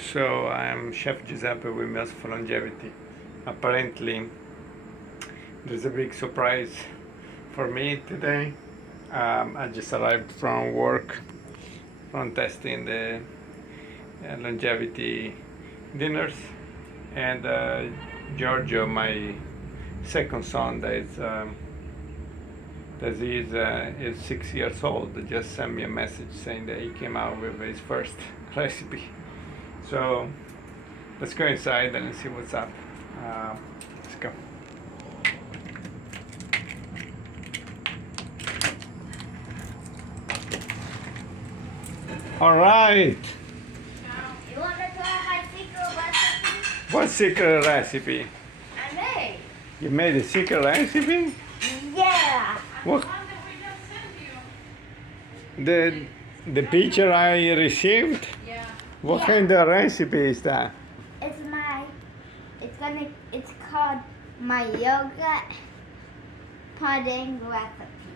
So I'm Chef Giuseppe with Meals for Longevity. Apparently, there's a big surprise for me today. I just arrived from work from testing the longevity dinners, and Giorgio, my second son, is 6 years old, just sent me a message saying that he came out with his first recipe. So let's go inside and see what's up. Let's go. All right. You want to try my secret recipe? What secret recipe? I made. You made a secret recipe? Yeah. What? The picture I received? Yeah. What Yeah. kind of recipe is that? It's called my yogurt pudding recipe.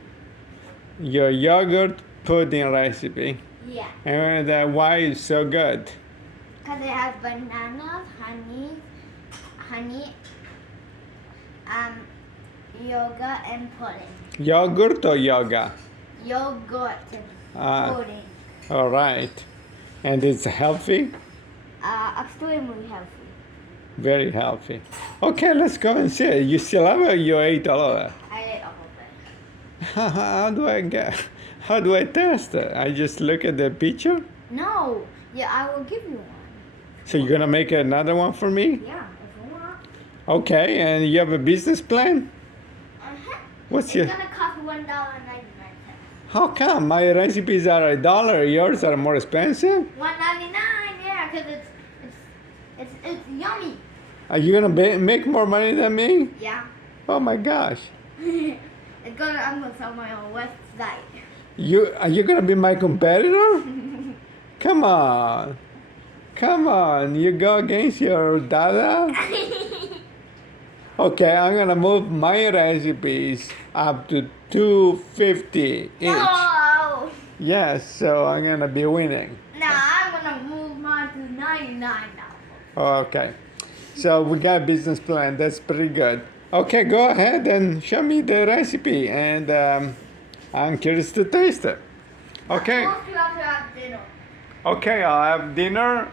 Your yogurt pudding recipe. Yeah. And why is so good? Because it has bananas, honey, yogurt and pudding. Yogurt or yoga? Yogurt Ah. pudding. All right. And it's healthy? Extremely healthy. Very healthy. Okay, let's go and see it. You still have it? You ate all of it? I ate all of it. How do I test it? I just look at the picture? No. Yeah, I will give you one. So you're gonna make another one for me? Yeah, if you want. Okay, and you have a business plan? Uh-huh. What's It's your... gonna cost $1.99. How come? My recipes are $1, yours are more expensive? $1.99, yeah, because it's yummy. Are you gonna make more money than me? Yeah. Oh my gosh. I'm gonna sell my own website. Are you gonna be my competitor? Come on. Come on. You go against your dada? Okay, I'm gonna move my recipes up to $2.50 each. No! Yes, so I'm gonna be winning. No, I'm gonna move mine to $99. Okay. So we got a business plan. That's pretty good. Okay, go ahead and show me the recipe, and I'm curious to taste it. Okay. First you have to have dinner. Okay, I'll have dinner,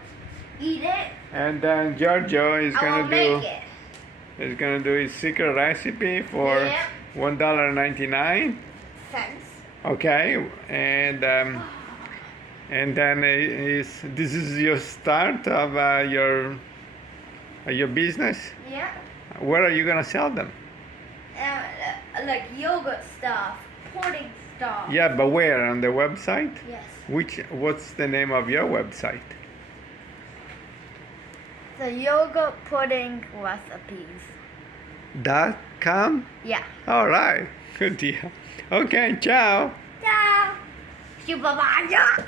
Eat it. and then Giorgio is I will gonna make it. his secret recipe for Yep. $1.99. Thanks. Okay, and then this is your start of your business. Yeah. Where are you gonna sell them? Like yogurt stuff, pudding stuff. Yeah, but where? On the website? Yes. What's the name of your website? The yogurt pudding recipes. .com? Yeah. All right, good deal. Okay, ciao. Ciao. Supervisor.